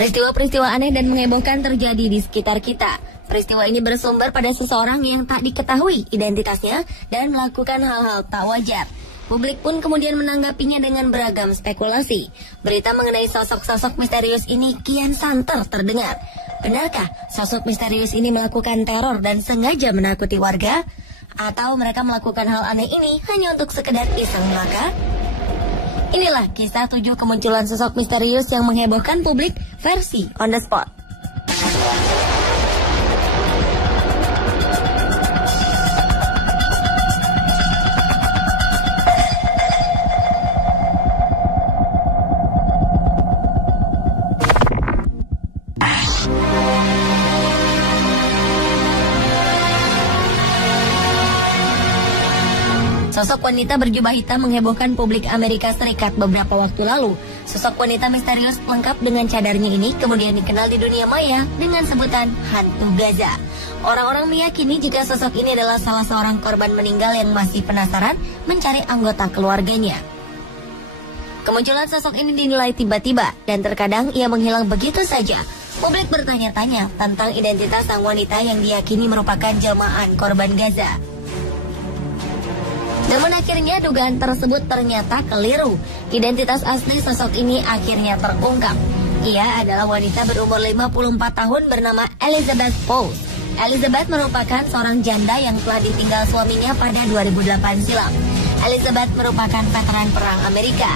Peristiwa-peristiwa aneh dan menghebohkan terjadi di sekitar kita. Peristiwa ini bersumber pada seseorang yang tak diketahui identitasnya dan melakukan hal-hal tak wajar. Publik pun kemudian menanggapinya dengan beragam spekulasi. Berita mengenai sosok-sosok misterius ini kian santer terdengar. Benarkah sosok misterius ini melakukan teror dan sengaja menakuti warga? Atau mereka melakukan hal aneh ini hanya untuk sekedar iseng belaka? Inilah kisah 7 kemunculan sosok misterius yang menghebohkan publik versi On The Spot. Sosok wanita berjubah hitam menghebohkan publik Amerika Serikat beberapa waktu lalu. Sosok wanita misterius lengkap dengan cadarnya ini kemudian dikenal di dunia maya dengan sebutan hantu Gaza. Orang-orang meyakini jika sosok ini adalah salah seorang korban meninggal yang masih penasaran mencari anggota keluarganya. Kemunculan sosok ini dinilai tiba-tiba dan terkadang ia menghilang begitu saja. Publik bertanya-tanya tentang identitas sang wanita yang diyakini merupakan jelmaan korban Gaza. Namun akhirnya dugaan tersebut ternyata keliru. Identitas asli sosok ini akhirnya terungkap. Ia adalah wanita berumur 54 tahun bernama Elizabeth Pauls. Elizabeth merupakan seorang janda yang telah ditinggal suaminya pada 2008 silam. Elizabeth merupakan veteran perang Amerika.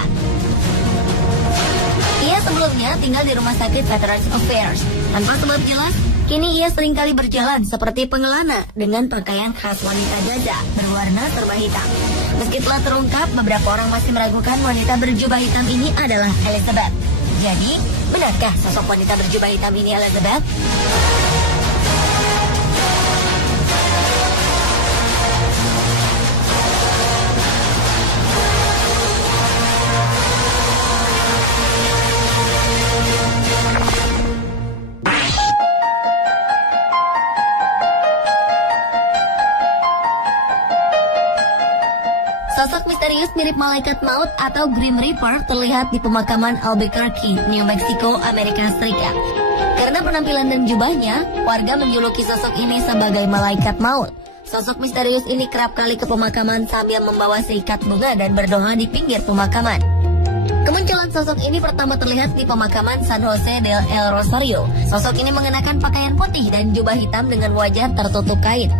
Ia sebelumnya tinggal di rumah sakit Veterans Affairs. Tanpa sebab jelas, kini ia seringkali berjalan seperti pengelana dengan pakaian khas wanita Gaza berwarna serba hitam. Meski telah terungkap, beberapa orang masih meragukan wanita berjubah hitam ini adalah Elizabeth. Jadi, benarkah sosok wanita berjubah hitam ini Elizabeth? Sosok misterius mirip malaikat maut atau Grim Reaper terlihat di pemakaman Albuquerque, New Mexico, Amerika Serikat. Karena penampilan dan jubahnya, warga menjuluki sosok ini sebagai malaikat maut. Sosok misterius ini kerap kali ke pemakaman sambil membawa seikat bunga dan berdoa di pinggir pemakaman. Kemunculan sosok ini pertama terlihat di pemakaman San Jose del El Rosario. Sosok ini mengenakan pakaian putih dan jubah hitam dengan wajah tertutup kain.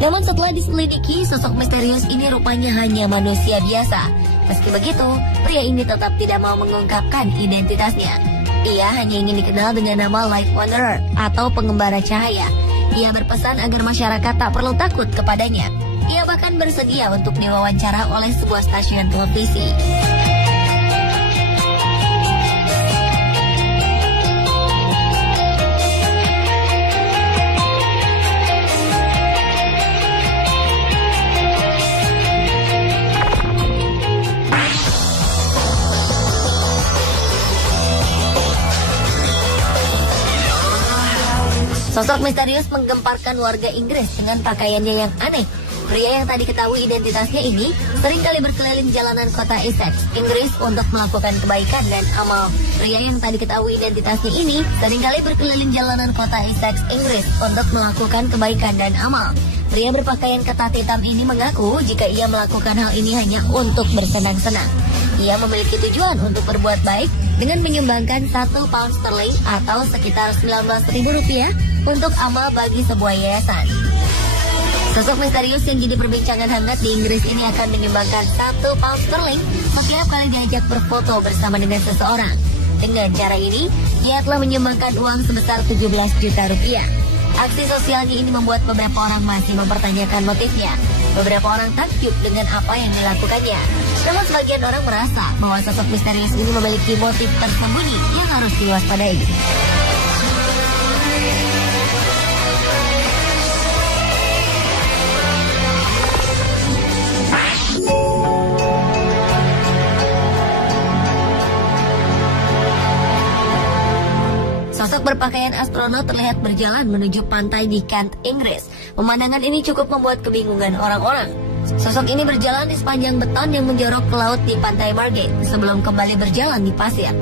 Namun setelah diselidiki, sosok misterius ini rupanya hanya manusia biasa. Meski begitu, pria ini tetap tidak mau mengungkapkan identitasnya. Ia hanya ingin dikenal dengan nama Light Wanderer atau pengembara cahaya. Ia berpesan agar masyarakat tak perlu takut kepadanya. Ia bahkan bersedia untuk diwawancara oleh sebuah stasiun televisi. Sosok misterius menggemparkan warga Inggris dengan pakaiannya yang aneh. Pria yang tak diketahui identitasnya ini seringkali berkeliling jalanan kota Essex, Inggris untuk melakukan kebaikan dan amal. Pria yang tak diketahui identitasnya ini seringkali berkeliling jalanan kota Essex, Inggris untuk melakukan kebaikan dan amal. Pria berpakaian ketat hitam ini mengaku jika ia melakukan hal ini hanya untuk bersenang-senang. Ia memiliki tujuan untuk berbuat baik dengan menyumbangkan 1 pound sterling atau sekitar Rp19.000 untuk amal bagi sebuah yayasan. Sosok misterius yang jadi perbincangan hangat di Inggris ini akan menyumbangkan 1 pound sterling setiap kali diajak berfoto bersama dengan seseorang. Dengan cara ini, ia telah menyumbangkan uang sebesar 17 juta rupiah. Aksi sosialnya ini membuat beberapa orang masih mempertanyakan motifnya. Beberapa orang takjub dengan apa yang dilakukannya. Namun sebagian orang merasa bahwa sosok misterius ini memiliki motif tersembunyi yang harus diwaspadai. Sosok berpakaian astronot terlihat berjalan menuju pantai di Kent, Inggris. Pemandangan ini cukup membuat kebingungan orang-orang. Sosok ini berjalan di sepanjang beton yang menjorok ke laut di pantai Margate sebelum kembali berjalan di pasir.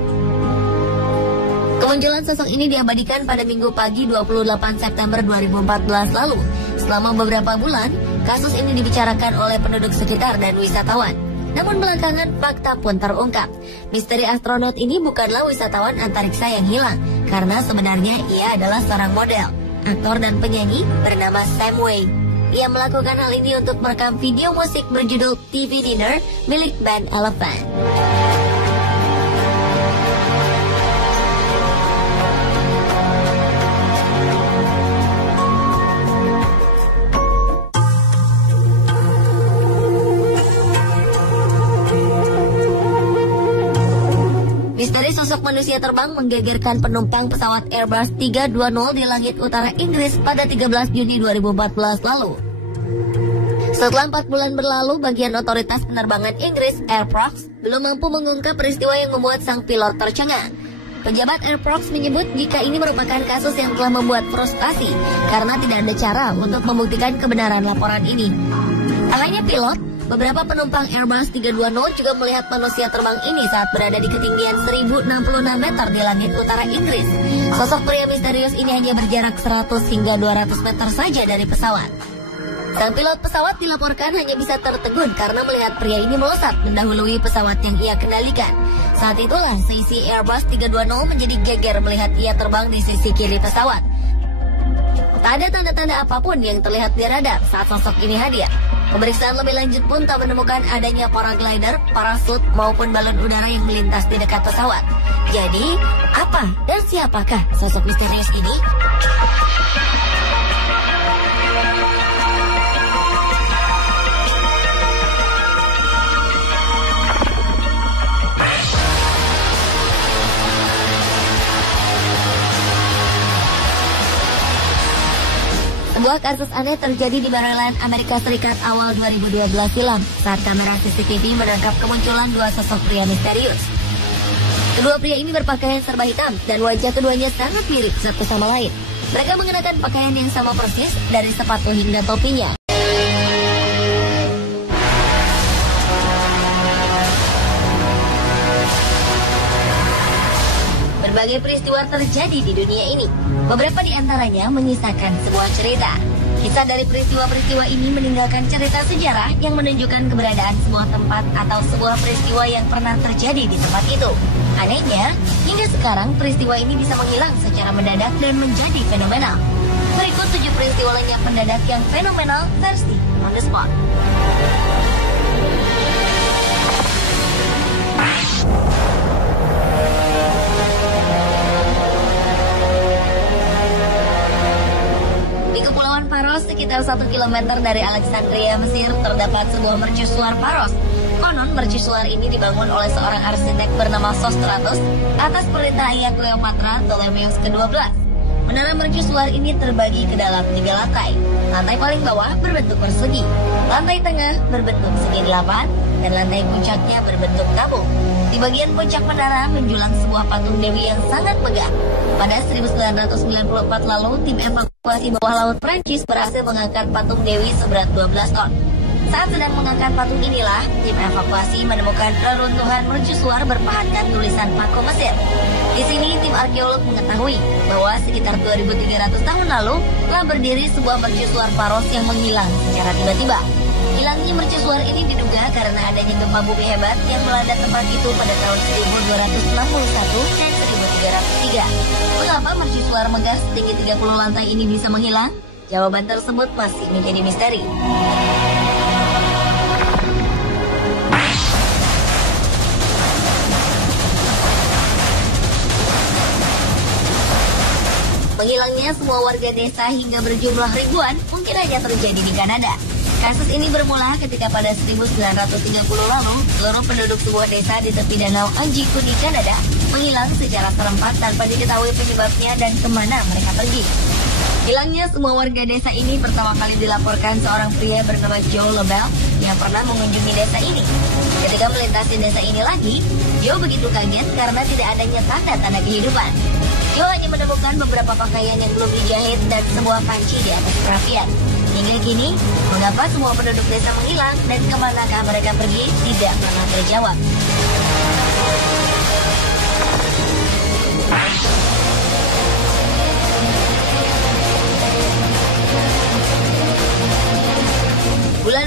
Kemunculan sosok ini diabadikan pada Minggu pagi 28 September 2014 lalu. Selama beberapa bulan, kasus ini dibicarakan oleh penduduk sekitar dan wisatawan. Namun belakangan fakta pun terungkap. Misteri astronot ini bukanlah wisatawan antariksa yang hilang, karena sebenarnya ia adalah seorang model, aktor dan penyanyi bernama Sam Wei. Ia melakukan hal ini untuk merekam video musik berjudul TV Dinner milik band Elephant. Misteri sosok manusia terbang menggegerkan penumpang pesawat Airbus 320 di langit utara Inggris pada 13 Juni 2014 lalu. Setelah 4 bulan berlalu, bagian otoritas penerbangan Inggris, Air France, belum mampu mengungkap peristiwa yang membuat sang pilot tercengang. Pejabat Air France menyebut jika ini merupakan kasus yang telah membuat frustasi karena tidak ada cara untuk membuktikan kebenaran laporan ini. Tak hanya pilot, beberapa penumpang Airbus 320 juga melihat manusia terbang ini saat berada di ketinggian 1066 meter di langit utara Inggris. Sosok pria misterius ini hanya berjarak 100 hingga 200 meter saja dari pesawat. Sang pilot pesawat dilaporkan hanya bisa tertegun karena melihat pria ini melesat mendahului pesawat yang ia kendalikan. Saat itulah seisi Airbus 320 menjadi geger melihat ia terbang di sisi kiri pesawat. Tak ada tanda-tanda apapun yang terlihat di radar saat sosok ini hadir. Pemeriksaan lebih lanjut pun tak menemukan adanya paraglider, parasut, maupun balon udara yang melintas di dekat pesawat. Jadi, apa dan siapakah sosok misterius ini? Sebuah kasus aneh terjadi di Maryland, Amerika Serikat awal 2012 silam saat kamera CCTV menangkap kemunculan dua sosok pria misterius. Kedua pria ini berpakaian serba hitam dan wajah keduanya sangat mirip satu sama lain. Mereka mengenakan pakaian yang sama persis dari sepatu hingga topinya. Berbagai peristiwa terjadi di dunia ini. Beberapa di antaranya menyisakan sebuah cerita. Kisah dari peristiwa-peristiwa ini meninggalkan cerita sejarah yang menunjukkan keberadaan sebuah tempat atau sebuah peristiwa yang pernah terjadi di tempat itu. Anehnya, hingga sekarang peristiwa ini bisa menghilang secara mendadak dan menjadi fenomenal. Berikut 7 peristiwa lenyap mendadak yang fenomenal versi On The Spot. Di Kepulauan Paros, sekitar 1 km dari Alexandria, Mesir, terdapat sebuah mercusuar Paros. Konon, mercusuar ini dibangun oleh seorang arsitek bernama Sostratus atas perintah ayah Cleopatra Ptolemeus ke-12. Menara mercusuar ini terbagi ke dalam 3 lantai. Lantai paling bawah berbentuk persegi, lantai tengah berbentuk segi 8, dan lantai puncaknya berbentuk tabung. Di bagian puncak menara menjulang sebuah patung dewi yang sangat megah. Pada 1994 lalu, tim evakuasi bawah laut Prancis berhasil mengangkat patung dewi seberat 12 ton. Saat sedang mengangkat patung inilah, tim evakuasi menemukan reruntuhan mercusuar berpahatkan tulisan paku Mesir. Di sini, tim arkeolog mengetahui bahwa sekitar 2.300 tahun lalu telah berdiri sebuah mercusuar Paros yang menghilang secara tiba-tiba. Hilangnya mercusuar ini diduga karena adanya gempa bumi hebat yang melanda tempat itu pada tahun 1261 dan 1303. Mengapa mercusuar megah setinggi 30 lantai ini bisa menghilang? Jawaban tersebut masih menjadi misteri. Menghilangnya semua warga desa hingga berjumlah ribuan mungkin hanya terjadi di Kanada. Kasus ini bermula ketika pada 1930 lalu, seluruh penduduk sebuah desa di tepi danau Anjiku di Kanada menghilang secara serempak tanpa diketahui penyebabnya dan kemana mereka pergi. Hilangnya semua warga desa ini pertama kali dilaporkan seorang pria bernama Joe Lebel yang pernah mengunjungi desa ini. Ketika melintasi desa ini lagi, Joe begitu kaget karena tidak adanya tanda-tanda kehidupan. Joe hanya menemukan beberapa pakaian yang belum dijahit dan sebuah panci di atas perapian. Hingga kini, mengapa semua penduduk desa menghilang dan kemanakah mereka pergi tidak pernah terjawab.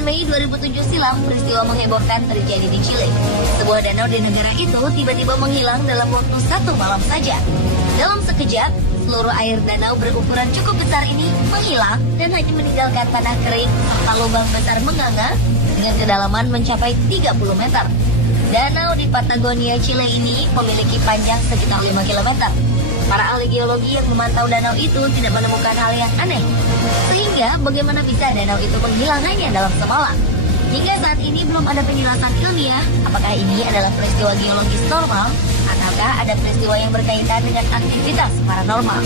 Mei 2007 silam, peristiwa menghebohkan terjadi di Chile. Sebuah danau di negara itu tiba-tiba menghilang dalam waktu 1 malam saja. Dalam sekejap, seluruh air danau berukuran cukup besar ini menghilang dan hanya meninggalkan tanah kering serta lubang besar menganga dengan kedalaman mencapai 30 meter. Danau di Patagonia, Chile ini memiliki panjang sekitar 5 km. Para ahli geologi yang memantau danau itu tidak menemukan hal yang aneh. Sehingga bagaimana bisa danau itu menghilang hanya dalam semalam? Hingga saat ini belum ada penjelasan ilmiah apakah ini adalah peristiwa geologis normal ataukah ada peristiwa yang berkaitan dengan aktivitas paranormal.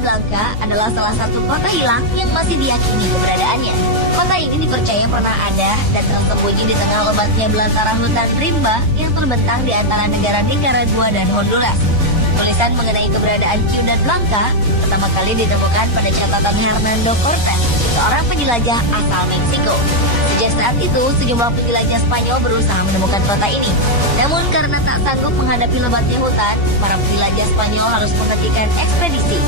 Blanca adalah salah satu kota hilang yang masih diyakini keberadaannya. Kota ini dipercaya pernah ada dan tersembunyi di tengah lebatnya belantara hutan rimba yang terbentang di antara negara Nicaragua dan Honduras. Tulisan mengenai keberadaan Ciudad Blanca pertama kali ditemukan pada catatan Hernando Cortés, seorang penjelajah asal Meksiko. Sejak saat itu, sejumlah penjelajah Spanyol berusaha menemukan kota ini. Namun karena tak sanggup menghadapi lebatnya hutan, para penjelajah Spanyol harus menghentikan ekspedisi.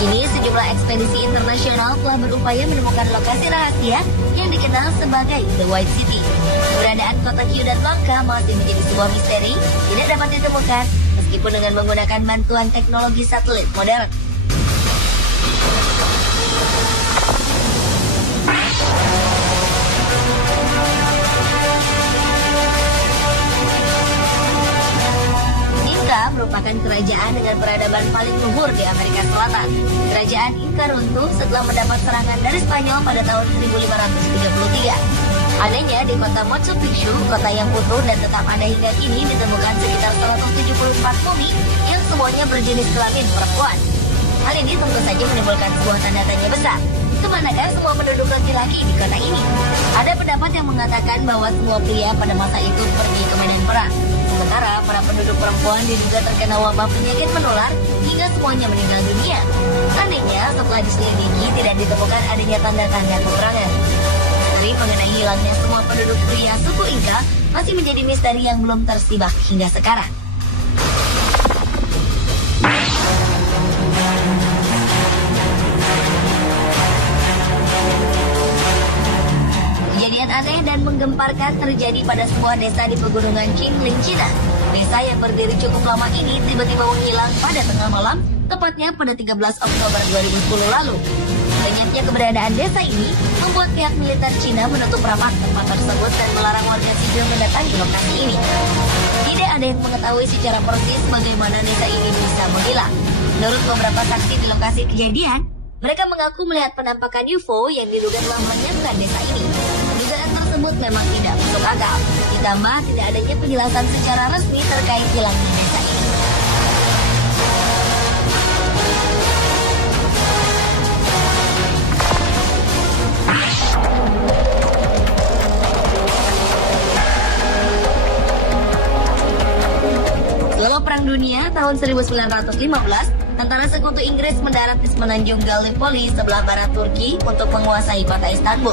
Kini sejumlah ekspedisi internasional telah berupaya menemukan lokasi rahasia yang dikenal sebagai The White City. Keberadaan kota Ciudad Blanca masih menjadi sebuah misteri, tidak dapat ditemukan meskipun dengan menggunakan bantuan teknologi satelit modern. Inca merupakan kerajaan dengan peradaban paling luhur di Amerika Selatan. Kerajaan Inca runtuh setelah mendapat serangan dari Spanyol pada tahun 1533. Anehnya, di kota Machu Picchu, kota yang utuh dan tetap ada hingga kini, ditemukan sekitar 174 mumi yang semuanya berjenis kelamin perempuan. Hal ini tentu saja menimbulkan sebuah tanda tanya besar. Kemanakah semua penduduk laki-laki di kota ini? Ada pendapat yang mengatakan bahwa semua pria pada masa itu pergi ke medan perang. Sementara para penduduk perempuan diduga terkena wabah penyakit menular hingga semuanya meninggal dunia. Anehnya, setelah diselidiki tidak ditemukan adanya tanda-tanda peperangan. Misteri mengenai hilangnya semua penduduk pria suku Inca masih menjadi misteri yang belum tersibak hingga sekarang. Kejadian aneh dan menggemparkan terjadi pada sebuah desa di pegunungan Qingling, Cina. Desa yang berdiri cukup lama ini tiba-tiba menghilang pada tengah malam, tepatnya pada 13 Oktober 2010 lalu. Banyaknya keberadaan desa ini membuat pihak militer Cina menutup rapat tempat tersebut dan melarang warga sipil mendatangi lokasi ini. Tidak ada yang mengetahui secara persis bagaimana desa ini bisa menghilang. Menurut beberapa saksi di lokasi kejadian, mereka mengaku melihat penampakan UFO yang diduga telah melenyapkan desa ini. Dugaan tersebut memang tidak masuk akal. Ditambah tidak adanya penjelasan secara resmi terkait hilangnya desa ini. Setelah Perang Dunia tahun 1915, tentara sekutu Inggris mendarat di semenanjung Gallipoli sebelah barat Turki untuk menguasai kota Istanbul.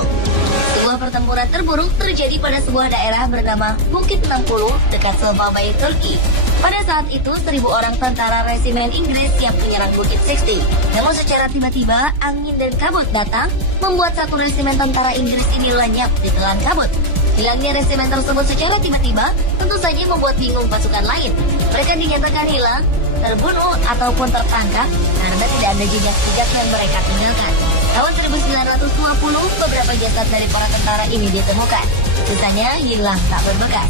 Sebuah pertempuran terburuk terjadi pada sebuah daerah bernama Bukit 60 dekat Surabaya, Turki. Pada saat itu, 1.000 orang tentara resimen Inggris siap menyerang Bukit 60. Namun secara tiba-tiba, angin dan kabut datang, membuat satu resimen tentara Inggris ini lenyap ditelan kabut. Hilangnya resimen tersebut secara tiba-tiba tentu saja membuat bingung pasukan lain. Mereka dinyatakan hilang, terbunuh, ataupun tertangkap karena tidak ada jejak-jejak yang mereka tinggalkan. Tahun 1920, beberapa jasad dari para tentara ini ditemukan. Sisanya hilang tak berbekas.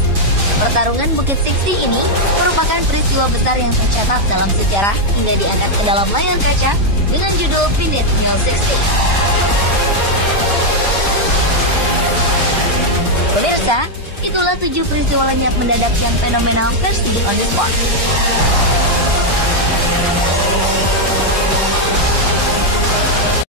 Pertarungan Bukit 60 ini merupakan peristiwa besar yang tercatat dalam sejarah hingga diangkat ke dalam layar kaca dengan judul Beneath Hill 60. Pemirsa, itulah 7 peristiwa lenyap mendadak yang fenomenal versi On The Spot.